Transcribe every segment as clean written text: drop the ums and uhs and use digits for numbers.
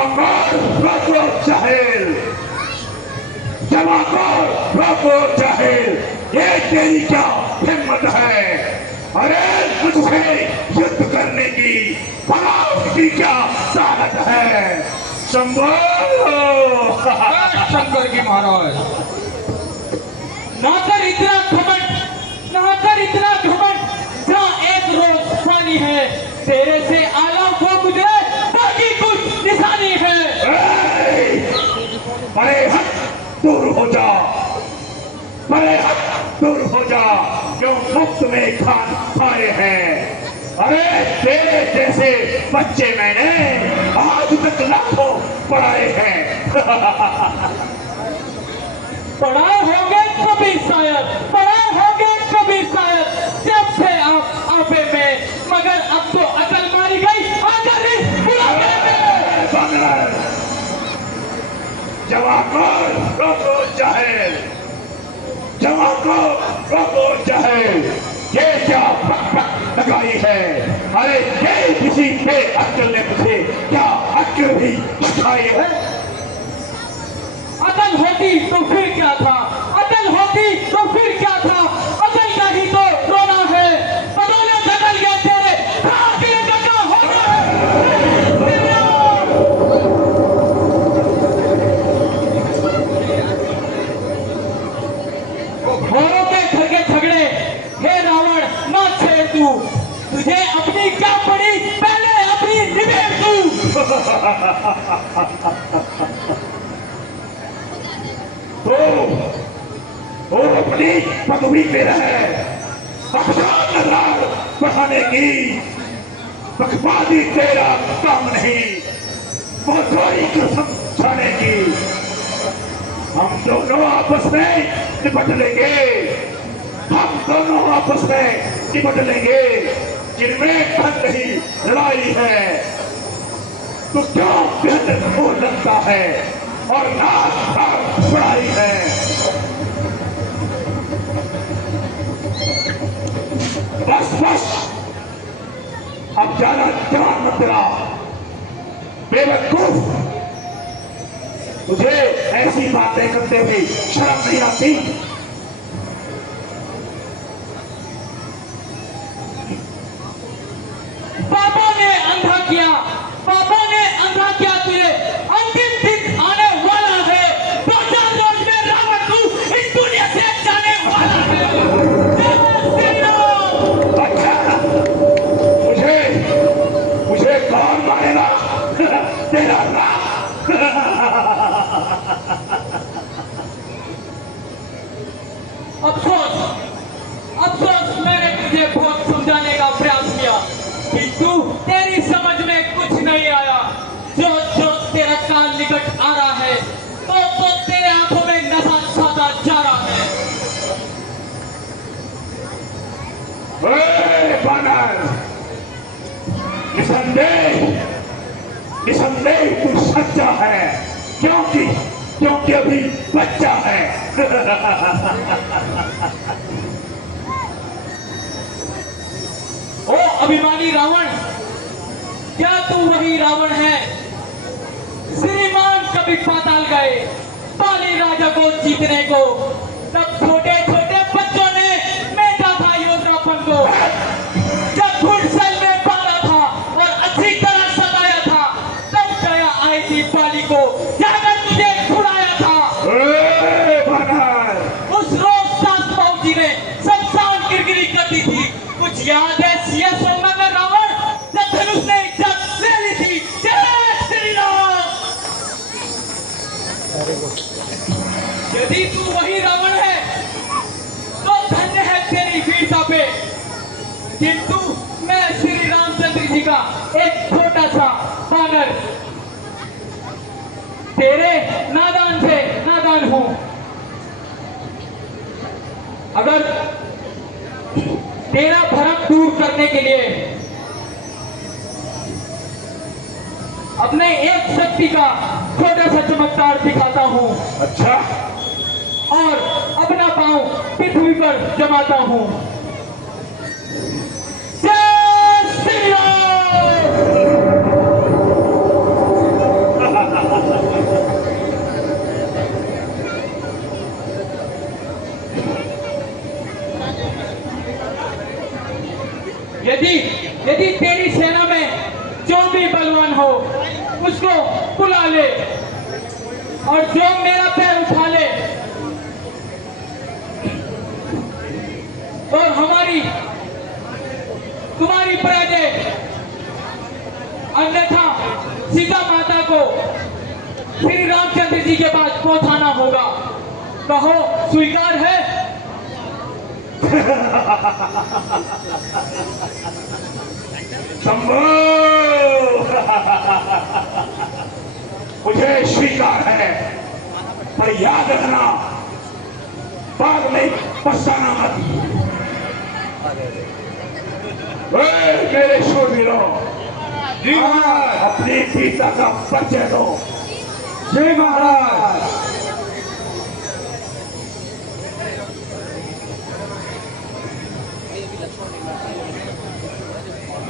रोको जाहिल, जमाकर रोको जाहिल, ये तेरी क्या हिम्मत है? अरे मुझसे युद्ध करने की पराक्रम की क्या ताकत है? शंभो शंकर की महाराज, नाकर इतना घमंड, नाकर इतना घमंड, जहाँ एक रोज पानी है, तेरे से आला वो गुजरे बाकी कुछ निशानी है। बड़े हट दूर हो जा, बड़े हट दूर हो जा, क्यों मुफ्त में खान खाए हैं? अरे तेरे जैसे बच्चे मैंने आज तक लाखों पढ़ाए हैं। पढ़ाए होंगे कभी शायद, पढ़ाए होंगे कभी शायद, जब से आप आपे में, मगर अब तो अकल मारी गई आकर इस बुढ़ापे में। जवाकर रोको जाहिल, जवाकर रोको जाहिल, ये क्या बकबक लगाई है? अरे ये किसी पे अक्ल ने मुझे क्या अक्ल भी सिखाई है? अकल होती तो फिर क्या था, अकल होती तो फिर क्या था, अकल का ही तो रोना है, बदौले बदल गए तेरे अकेले का क्या होना है? घोरों के घर के झगड़े, हे रावण ना छेड़ तू, तुझे अपनी क्या पड़ी, पहले अपनी निबेड़ तू। तो अपनी पदवी पे रहे, नजर बढ़ाने की बकवादी तेरा काम नहीं, मौजूरी को समझाने की। हम दोनों आपस में निपट लेंगे, हम दोनों आपस में निपट लेंगे, जिनमें धन नहीं लड़ाई है। तो क्यों बेहतर हो लगता है और नाक बड़ाई है? बस बस, अब ज्यादा ध्यान मत दिला बेवकूफ। तुझे ऐसी बातें करते हुए शर्म नहीं आती? पापा ने अंधा किया, पापा ने अंधा किया तुझे, अंतिम दिन आने वाला है, 2-4 रोज में रावण तू इस दुनिया से जाने वाला है। अच्छा, मुझे कौन मारेगा? तेरा राम। अफसोस, अफसोस, मैंने तुझे बहुत समझाने का प्रयास किया, किंतु तेरी समझ में कुछ नहीं आया। जो जो तेरा काल निकट आ रहा है, तो तेरे आंखों में नशा छाता जा रहा है। बानर, निसंदेह तू सच्चा है, क्योंकि अभी बच्चा है। ओ अभिमानी रावण, क्या तू वही रावण है? श्रीमान कभी पाताल गए पाली राजा को जीतने को, तब छोटे छोटे बच्चों ने मेटा था योधरापन को, जब घुड़सैल में बांधा था और अच्छी तरह सताया था, तब दया आई थी पाली को, जाकर तुझे छुड़ाया था। उस रोज सास बाबू जी ने शमशान गिरगिरी कर दी थी, कुछ याद है सिया सोमनाथ में रावण जब धनुष ने इज्जत ले ली थी? जय श्री राम। यदि तू वही रावण है तो धन्य है तेरी वीरता पे, किंतु मैं श्री रामचंद्र जी का एक छोटा सा बानर, तेरे नादान से नादान हूं। अगर तेरा भ्रम दूर करने के लिए अपने एक शक्ति का छोटा सा चमत्कार दिखाता हूं। अच्छा, और अपना पांव पृथ्वी पर जमाता हूं। जय श्री राम। यदि तेरी सेना में जो भी बलवान हो उसको बुला ले, और जो मेरा पैर उठा ले और तुम्हारी प्रजा, अन्यथा सीता माता को श्री रामचंद्र जी के पास पहुंचाना होगा। कहो स्वीकार है? शंभू, मुझे स्वीकार है, पर याद रखना बाद में पछताना मत। मेरे शूरवीरों, जी महाराज। अपनी पिता का परिचय दो। जय महाराज।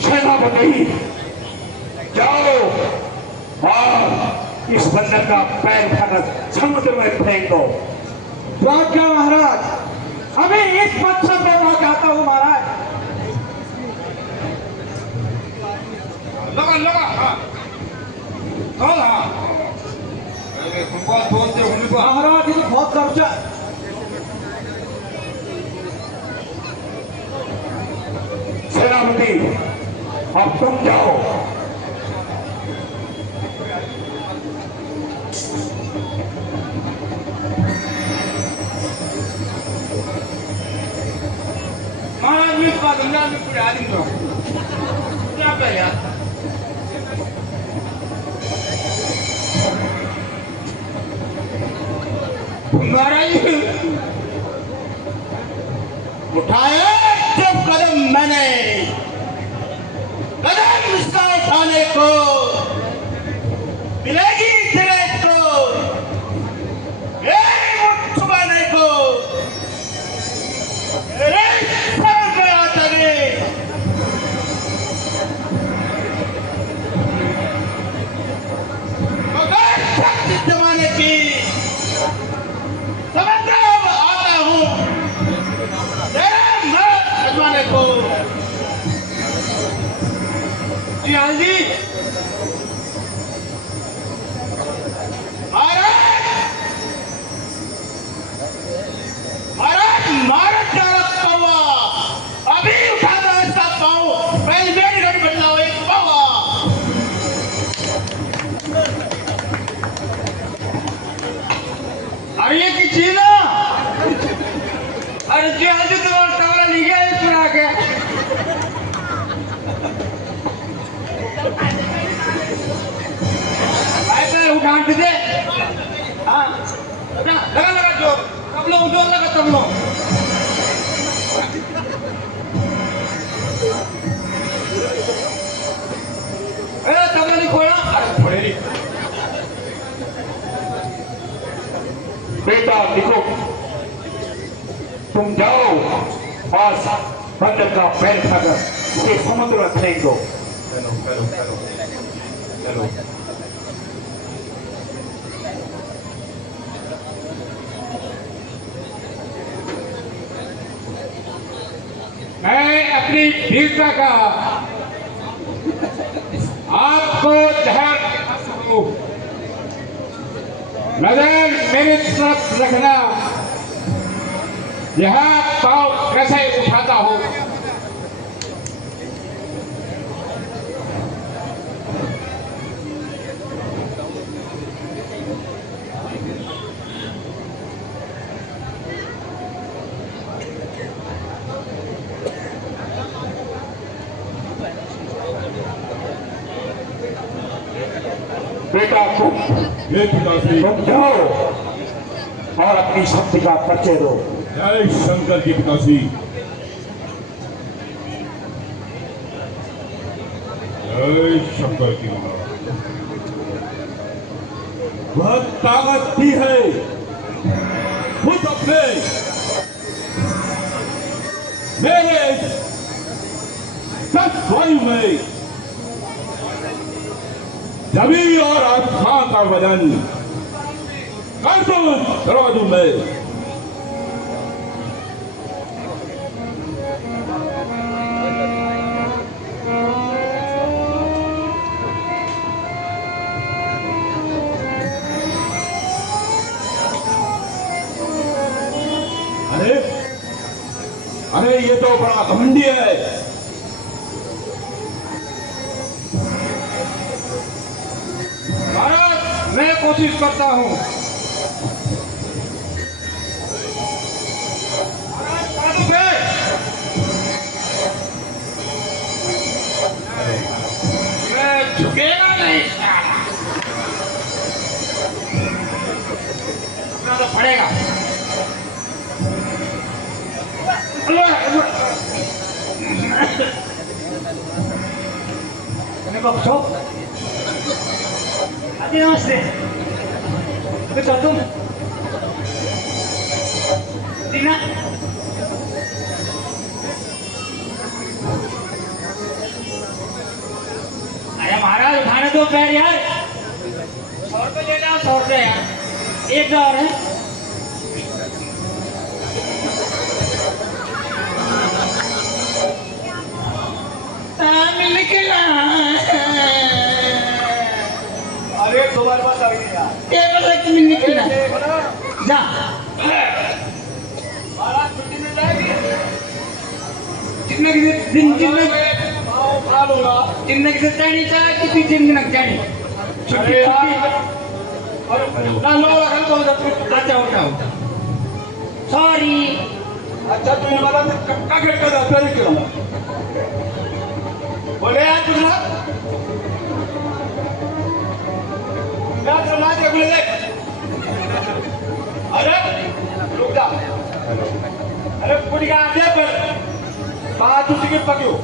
सेनापति, जाओ और इस बंदर का पैर उठाकर समुद्र में फेंक दो। क्या महाराज, अभी इस मत्स्य में वहां जाता हूँ महाराज। लगा हाँ महाराज, ये तो बहुत खर्चा। सेनापति, अब तुम जाओ। महाराज मैं बात में पूरे आदमी को क्या कर यार। महाराज उठाया जब कदम मैंने, कदम इसका उठाने को मिलेगी तेरे को, छुपाने को मेरे सर में आता नहीं। मगर शक्ति जमाने की समझ आता हूँ तेरे मर्द खजवाने को। जी हाँ जी महाराज चालक कौवा, अभी उठा दो इसका पाँव, पहले मेरी घड़ी बदलाओ एक कौवा। अरे ये की चीज ना, अरे जी आज तुम्हारा टावरा नहीं गया ये चुरा के। ऐसे उठान दे। हाँ लगा जो तब लोग उठो, लगा तब लोग। तब नहीं खोला, अरे खोले नहीं। बेटा देखो, तुम जाओ और बंदर का पैर उठाकर उसे समुद्र में फेंक दो। चलो। मैं अपनी वीरता का आपको जहर नजर मेरी तरफ रखना, यह पाँव कैसे उठाता हूँ। बेटा तुम जाओ और अपनी शक्ति का परिचय दो। जय शंकर जी पिताजी। जय शंकर की वह ताकत भी है खुद अपने मेरे सच वायु में जमी और आसमान का वजन कर दो दरवाजों में। है ये तो बड़ा घमंडी है। महाराज मैं कोशिश करता हूँ। मैं झुकेगा नहीं, तो पड़ेगा। नमस्ते। कुछ तुम दीना अरे महाराज उठाने दो पैर यार। 100 रुपये ले जाओ, 100 रुपये यार। एक और है। अरे दोबारा बात आ गई यार। निकला जा महाराज छुट्टी मिल जाएगी। जितने की दिन जितने खा लूंगा। जितने की चढ़ी चाहे कि पीछे दिन चढ़ी अरे यार, ना लो रखा तो अच्छा उठाओ। सॉरी। अच्छा तुम वाला कक्का गेट का रास्ता नहीं किया बोले यार तुझे क्या चला के बोले देख। अरे रुक जा। अरे कुछ का आगे पर बात उसी के पकड़ो।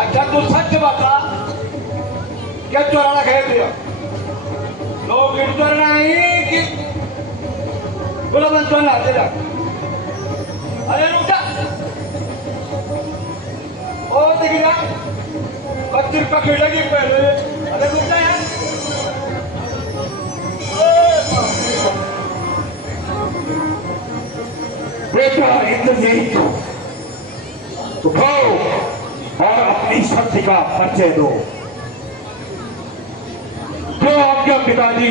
अच्छा तू सच बता क्या चोराना खेल दिया लोग चोरना ही कि बोला बंद चोरना तेरा। अरे रुक जा। ओ देखिए 25 रुपया खेलेगी पहले। अरे रुक जा यार। बेटा इंद्रजीत उठो और अपनी शक्ति का परिचय दो। जो आज्ञा पिताजी।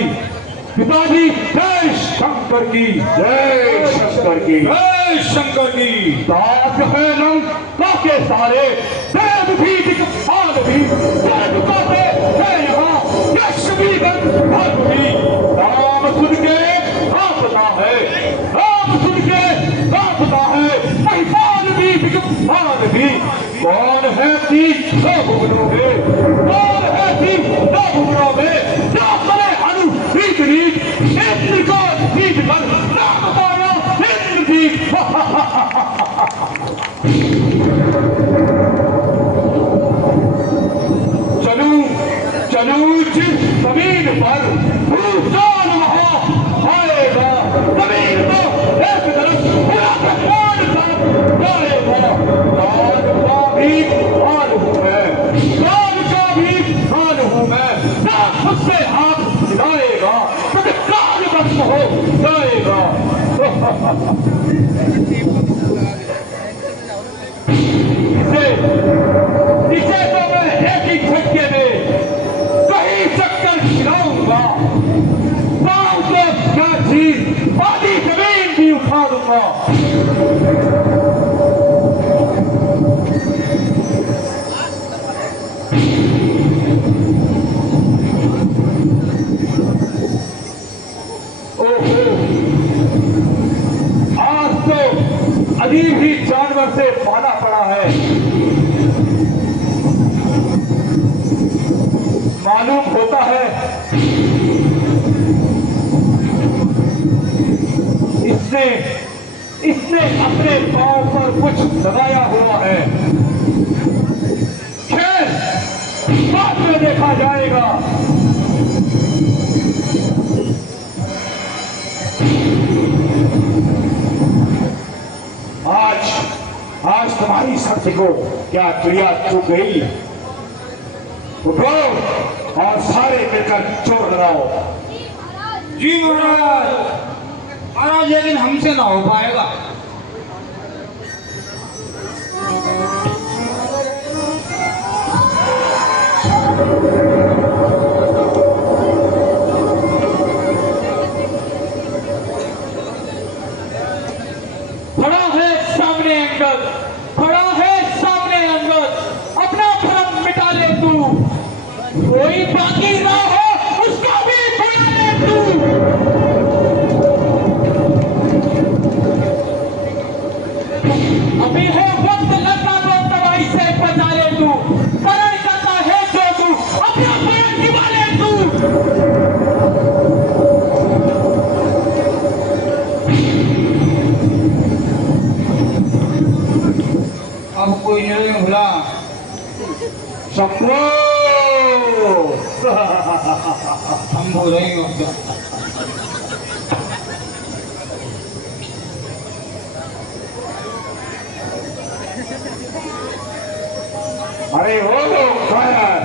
पिताजी जय शंकर की। जय शंकर की। जय शंकर की। दास है लंका के सारे वेद भी दिक्पाल भी वेद कहते हैं यहाँ यश भी गंधर्व भी। नाम सुन के कांपता है, नाम सुन के कांपता है महिपाल भी दिक्पाल भी। कौन है तीन सौ भुवनों में, कौन है तीन सौ भुवनों में जो करे अनु रीत रीत इंद्र को जीत कर नाम बताया इंद्रजीत। चलूं चलूं जिस जमीन पर भूचाल वहां आएगा, जमीन तो एक तरफ पूरा ब्रह्मांड तरफ जाएगा। काल का भी काल हूं मैं, काल का भी काल हूं मैं। ना मुझसे हाथ हिलाएगा तो काल भस्म हो जाएगा। इसे तो मैं एक ही झटके में कहीं चक्कर खिलाऊंगा। पाँव तो क्या चीज आधी जमीन भी उठा दूंगा। ओहो, आज तो अजीब ही जानवर से पाला पड़ा है। मालूम होता है इसने इसने अपने पांव पर कुछ लगाया हुआ है। खैर बाद में देखा जाएगा। आज तुम्हारी शक्ति को क्या चिड़िया चुग गई। उठो और सारे मिलकर चोर लगाओ। जी महाराज। महाराज लेकिन हमसे ना हो पाएगा। कोई बाकी ना हो उसको भी बुला ले तू। अभी है वक्त, लगता तो तबाही से बचा ले तू। करण करता है जो तू अपना पैर निभा ले तू। अब कोई नहीं भूला शंभो हम भूलेंगे अब तो। अरे वो लोग कायर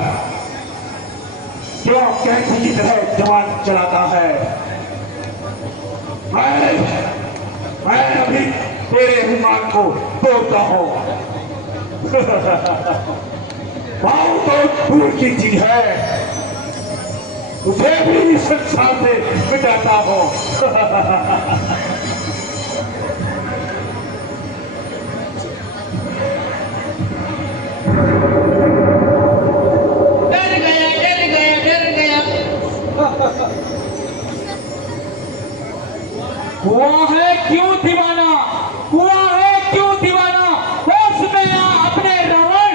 क्यों कैंची की तरह जवान चलाता है। मैं अभी तेरे विमान को तोड़ता हूँ। पाँव तो दूर की चीज है, तुझे भी इस संसार से मिटाता हूँ। हुआ है क्यों दीवाना, हुआ है क्यों दीवाना, होश में आ अपने रावण,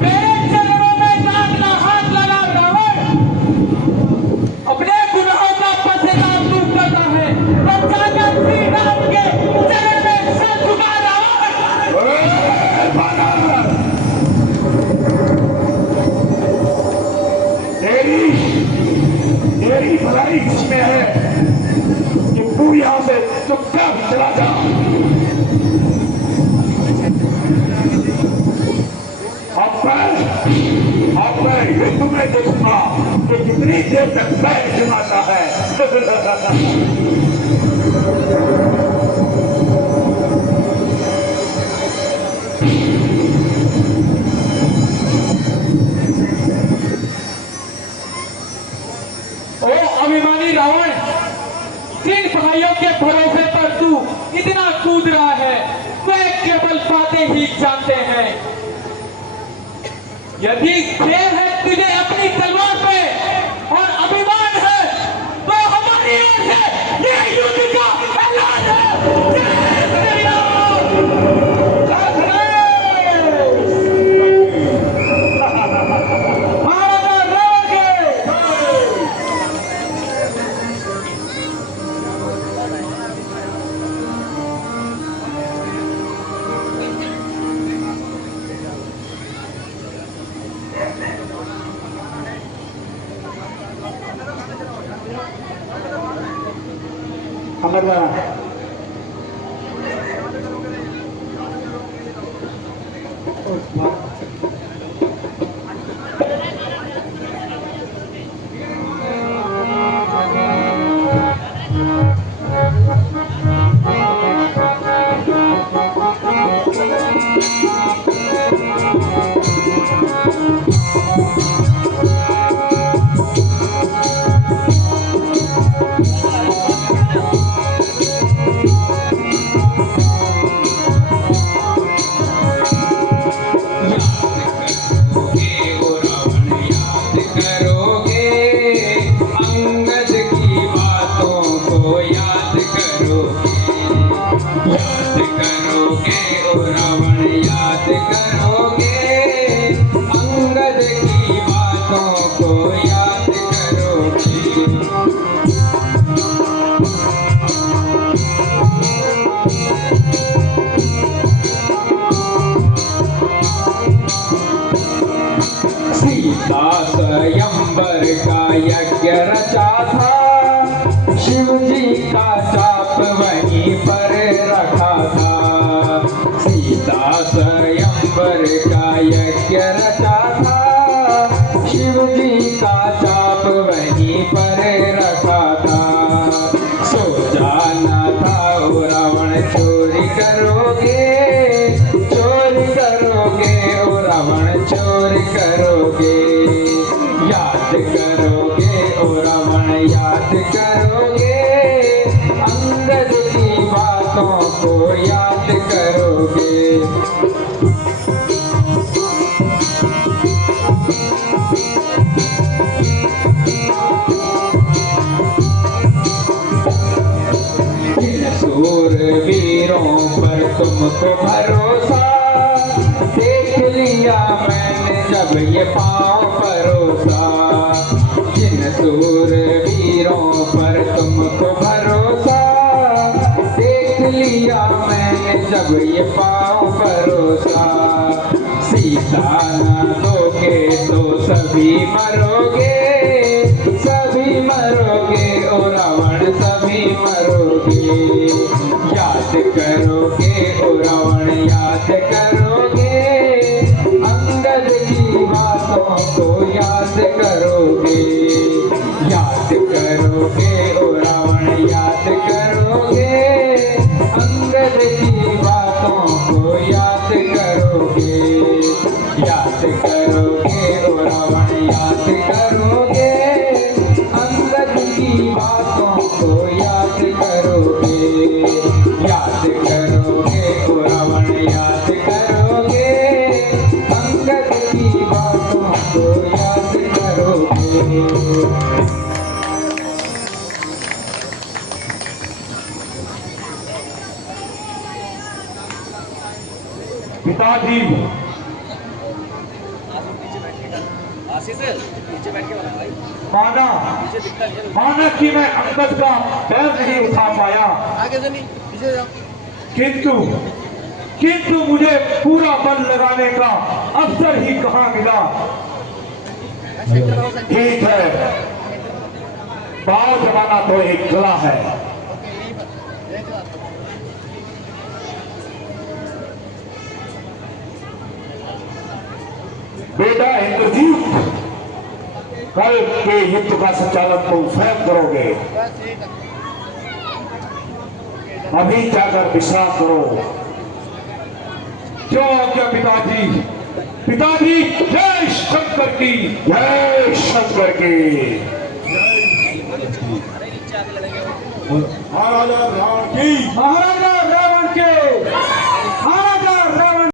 मेरे चरणों में दागना हाथ लगा रावण। अपने गुनाहों का पश्चाताप तू करता है, तब जाकर श्री राम के चरण में सर झुका रावण। तेरी भलाई इसमें है कि तू यहाँ से चुपचाप चला जा। अब मैं ये तुम्हें देखूंगा कि कितनी देर तक पैर जमाता है। ओ अभिमानी रावण, तीन भाइयों के भरोसे पर तू इतना कूद रहा है, वे केवल बातें ही जानते हैं। यदि खेल है तुझे अपनी तलवार पे और अभिमान है तो हमारी ओर से ये युद्ध का ऐलान है। जय श्री राम। महाराजा रावण के खबरदार स्वयंवर का यज्ञ रचा था, शिव जी का चाप वहीं पर रखा था। सीता स्वयंवर का यज्ञ रचा था, शिव जी का चाप वहीं पर रखा था। सो जाना था ओ रावण चोरी करोगे, चोरी करोगे ओ रावण चोरी करोगे। याद करोगे ओ रावण याद करोगे, अंगद की बातों को याद करोगे। तुमको भरोसा देख लिया मैंने जब ये पाँव परोसा। जिन सूरवीरों पर तुमको भरोसा देख लिया मैंने जब ये पाँव परोसा। सीता न दोगे तो सभी मरोगे, सभी मरोगे ओ रावण सभी मरोगे। याद करोगे ओ रावण याद करोगे, अंगद की बातों को याद करोगे। याद करोगे ओ रावण याद करोगे, अंगद की बातों को याद करोगे। याद करोगे ओ रावण याद करोगे, अंगद की बातों को याद करोगे। याद करोगे ओ रावण याद करोगे, अंगद की बातों को याद करोगे। पिताजी, माना कि मैं अंगद का पैर नहीं उठा पाया, किंतु मुझे पूरा बल लगाने का अवसर ही कहाँ मिला। ठीक है, पाँव जमाना तो एक कला है। बेटा इंद्रजीत, कल के युद्ध का संचालन तुम स्वयं करोगे। अभी जाकर विश्राम करो। क्यों क्या पिताजी? पिताजी जय शंकर की, जय शंकर की। महाराजा रावण की। महाराज